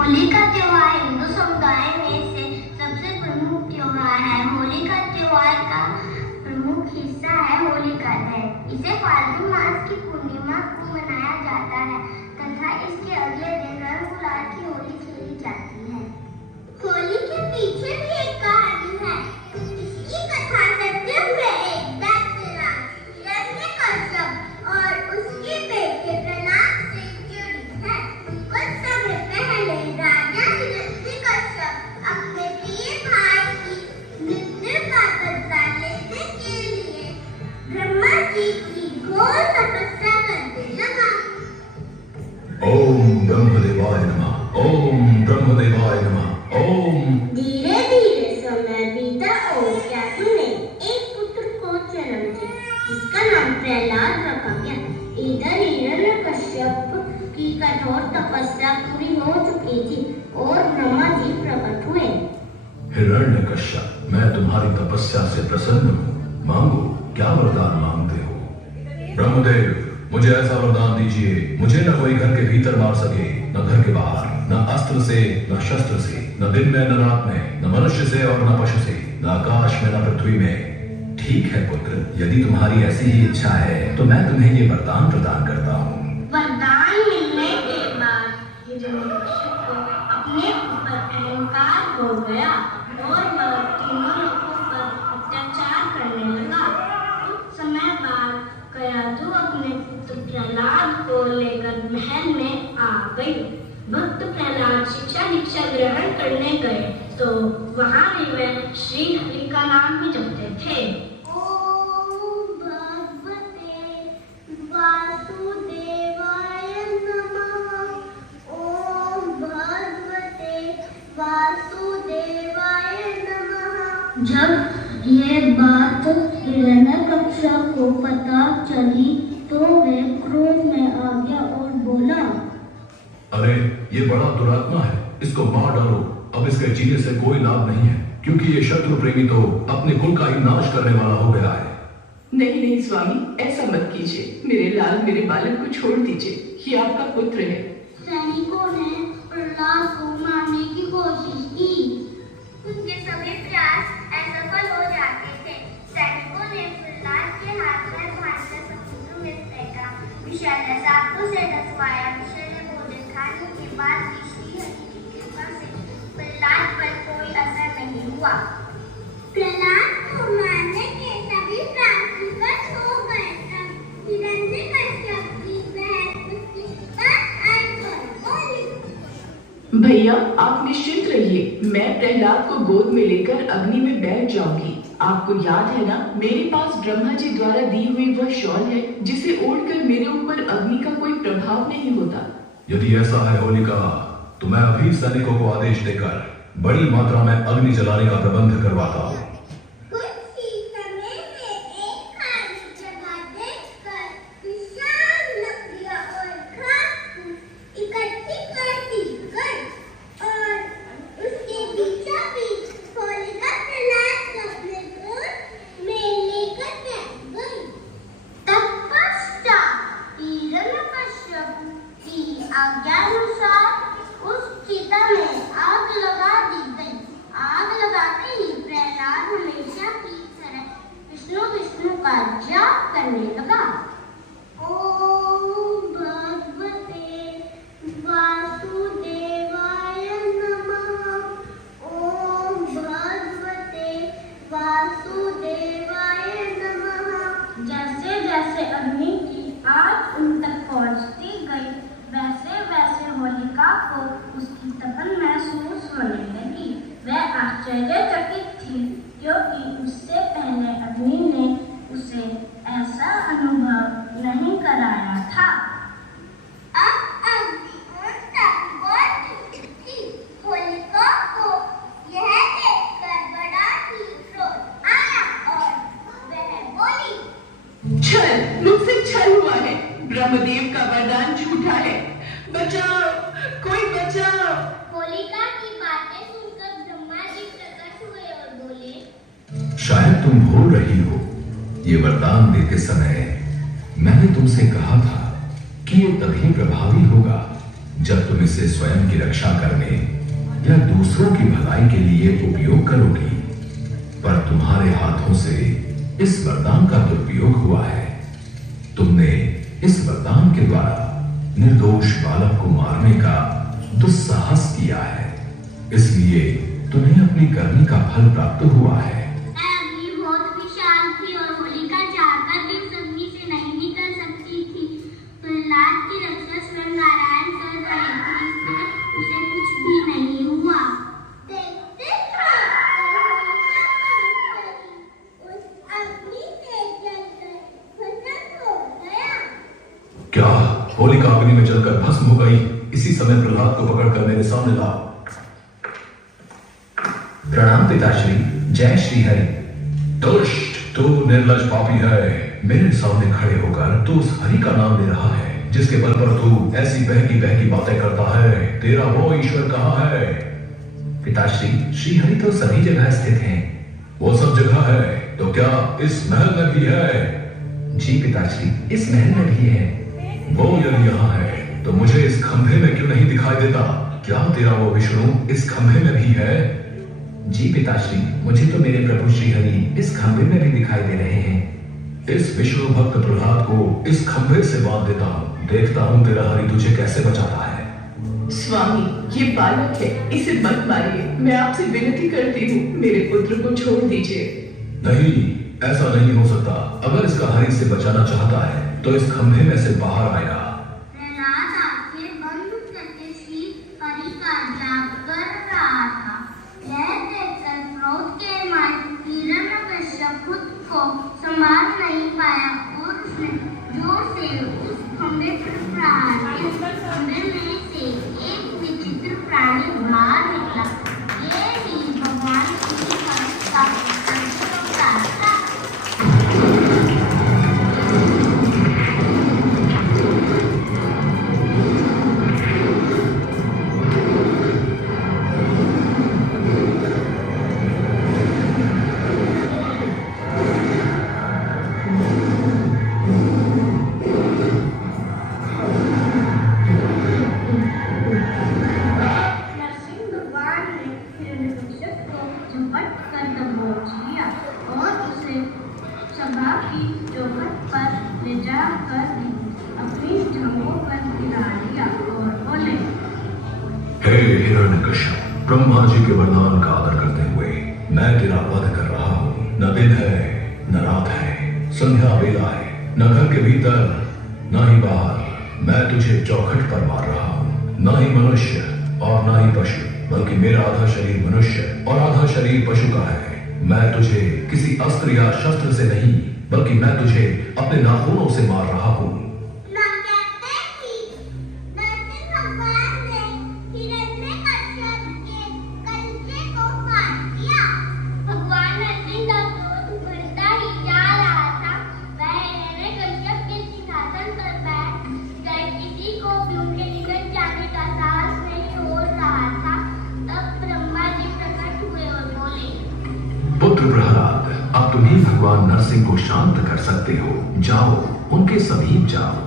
होली का त्योहार हिंदू समुदाय में से सबसे प्रमुख त्योहार है। होली का त्योहार का प्रमुख हिस्सा है होलिका दहन। इसे फाल्गुन मास की पूर्णिमा को मनाया जाता है तथा इसके अगले दिन रंग गुलाल की होली खेली जाती है। होली के पीछे भी एक कहानी है। इसकी कथा सत्यम में एक दैत्य हिरण्यकश्यप और उसके बेटे प्रहलाद से जुड़ी है। कुछ समय पहले राजा हिरण्यकश्यप अपने प्रिय भाई की मृत्यु का बदला लेने के लिए ब्रह्मा जी की घोर तपस्या करने लगा। ओम ब्रह्मदेवाय नमः। ओम ब्रह्मदेवाय नमः। ओम। धीरे धीरे समय बीता और कैटू ने एक पुत्र को जन्म दिया जिसका नाम प्रहलाद रखा गया। इधर हिरण्यकश्यप की कठोर तपस्या पूरी हो चुकी थी और ब्रह्मा जी प्रकट हुए। हिरण्यकश्यप, मैं तुम्हारी तपस्या से प्रसन्न हूँ। मांगो, क्या वरदान मांगते हो? ब्रह्मदेव, मुझे ऐसा वरदान दीजिए, मुझे न कोई घर के भीतर मार सके, न घर के बाहर, न अस्त्र से, न शस्त्र से, न दिन में, न रात में, न मनुष्य से और न पशु से, न आकाश में, न पृथ्वी में। ठीक है पुत्र, यदि तुम्हारी ऐसी ही इच्छा है तो मैं तुम्हें ये वरदान प्रदान करता हूँ। वरदान मिलने के बाद हिरण्यकश्यप को अपने ऊपर अहंकार हो गया और वह तीनों लोगों पर अत्याचार करने लगा। कुछ समय बाद कयाधु अपने पुत्र प्रहलाद को लेकर महल में आ गई। भक्त प्रहलाद शिक्षा दीक्षा ग्रहण करने गए तो वहां भी वे श्री हरि का नाम भी जपते थे। ओम भगवते वासुदेवाय नमः। ओम भगवते वासुदेवाय नमः। जब ये बात हिरण्यकश्यप को पता चली तो वे क्रोध में आ गया और बोला, अरे ये बड़ा दुरात्मा है, इसको मार डालो। अब इसके जीने से कोई लाभ नहीं है क्योंकि ये शत्रु प्रेमी तो अपने कुल का ही नाश करने वाला हो गया है। नहीं नहीं स्वामी, ऐसा मत कीजिए। मेरे लाल, मेरे बालक को छोड़ दीजिए, ये आपका पुत्र है। सैनिकों ने प्रहलाद को मारने की कोशिश की। उनके सभी प्रयास असफल हो जाते थे। सैनिकों ने प्रहलाद के हाथ में बांधकर समुद्र में फेंका। विषैले सांपों से डसवाया। विषैले भोजन खाने के बाद भी श्री हरि की कृपा से प्रहलाद पर कोई असर नहीं हुआ। प्रहलाद को मारने के सभी प्रयास विफल हो गए। तब हिरण्यकश्यप की बहन उसके पास आई और बोली, भैया आप निश्चिंत रहिए, मैं प्रहलाद को गोद में लेकर अग्नि में बैठ जाऊंगी। आपको याद है ना, मेरे पास ब्रह्मा जी द्वारा दी हुई वह शॉल है जिसे ओढ़कर मेरे ऊपर अग्नि का कोई प्रभाव नहीं होता। यदि ऐसा है होलिका, तो मैं अभी सैनिकों को आदेश देकर बड़ी मात्रा में अग्नि जलाने का प्रबंध करवाता हूँ। कुछ ही समय में एक खाली जगह देखकर विशाल लकड़ियां और घास फूस इकट्ठी कर दी गई और उसके बीचों बीच होलिका प्रहलाद को अपने गोद में लेकर बैठ गई। तत्पश्चात हिरण्यकश्यप की आज्ञानुसार उस चिता में आग लगा दी गई। आग लगाते ही प्रहलाद हमेशा की तरह विष्णु विष्णु का जाप करने लगा। ओम भगवते वासुदेवाय नमः। ओम भगवते वासुदेवाय नमः। जैसे जैसे अग्नि की आग उन तक पहुंचती गई वैसे वैसे होलिका को उसकी तपन महसूस होने लगी। वह आश्चर्यचकित थी क्योंकि उससे पहले अग्नि ने उसे ऐसा अनुभव नहीं कराया था। अब अग्नि उन तक पहुंच चुकी थी। होलिका को यह देखकर बड़ा ही क्रोध आया और वह बोली, छल, मुझसे छल हुआ है। ब्रह्मदेव का वरदान झूठा है। बचाओ, कोई बचाओ। होलिका की बातें सुनकर ब्रह्मा जी प्रकट हुए और बोले, शायद तुम भूल रही हो, ये वरदान देते समय मैंने तुमसे कहा था कि ये तभी प्रभावी होगा जब तुम इसे स्वयं की रक्षा करने या दूसरों की भलाई के लिए उपयोग करोगी, पर तुम्हारे हाथों से इस वरदान का दुरुपयोग हुआ है। तुमने इस वरदान के द्वारा निर्दोष बालक को मारने का दुस्साहस किया है, इसलिए तुम्हें अपनी करनी का फल प्राप्त हुआ है। अग्नि बहुत विशाल थी और होलिका चाहकर भी उस अग्नि से नहीं निकल सकती थी। प्रहलाद की रक्षा स्वयं नारायण कर रहे थे, इसलिए उसे कुछ भी नहीं हुआ। क्या होलिका अग्नि में जलकर भस्म हो गई? इसी समय प्रहलाद को पकड़कर मेरे सामने लाओ। प्रणाम पिताश्री, जय श्री हरि। दुष्ट, तू निर्लज पापी है। मेरे सामने खड़े होकर तू उस हरि का नाम ले रहा है जिसके बल पर तू ऐसी बहकी बातें करता है। तेरा वो ईश्वर कहाँ है? पिताश्री, श्री हरि तो सभी जगह स्थित हैं। वो सब जगह है तो क्या इस महल में भी है? जी पिताश्री, इस महल में भी है। वो यदि यहाँ है तो मुझे इस खंभे में क्यों नहीं दिखाई देता? क्या तेरा वो विष्णु इस खंभे में भी है? जी पिताश्री, मुझे तो मेरे प्रभु श्री हरि इस खंभे में भी दिखाई दे रहे हैं। इस विष्णु भक्त प्रहलाद को इस खंभे से बांध देता हूँ, देखता हूँ तेरा हरि तुझे कैसे बचाता है। स्वामी, ये बालक है, इसे मत मारिए। मैं आपसे विनती करती हूँ, मेरे पुत्र को छोड़ दीजिए। नहीं, ऐसा नहीं हो सकता। अगर इसका हरि से बचाना चाहता है तो इस खंभे में से बाहर आएगा। प्रहलाद आंखें बंद करके श्री हरि का जाप कर रहा था। यह देखकर क्रोध के मारे हिरण्यकश्यप खुद को संभाल नहीं पाया और उसने जोर से उस खंभे पर प्रहार किया। खंभे में से एक विचित्र प्राणी बाहर निकला। ये ही भगवान श्री हरि का अवतार था। हे हिरण्यकश्यप, ब्रह्मा जी के वरदान का आदर करते हुए मैं तेरा वध कर रहा हूँ। न दिन है न रात है, संध्या वेला है, न घर के भीतर न ही बाहर। मैं तुझे चौखट पर मार रहा हूँ। न ही मनुष्य और न ही पशु, बल्कि मेरा आधा शरीर मनुष्य और आधा शरीर पशु का है। मैं तुझे किसी अस्त्र या शस्त्र से नहीं, बल्कि मैं तुझे अपने नाखूनों से मार रहा हूँ। पुत्र प्रहलाद, अब तुम ही भगवान नरसिंह को शांत कर सकते हो। जाओ, उनके समीप जाओ।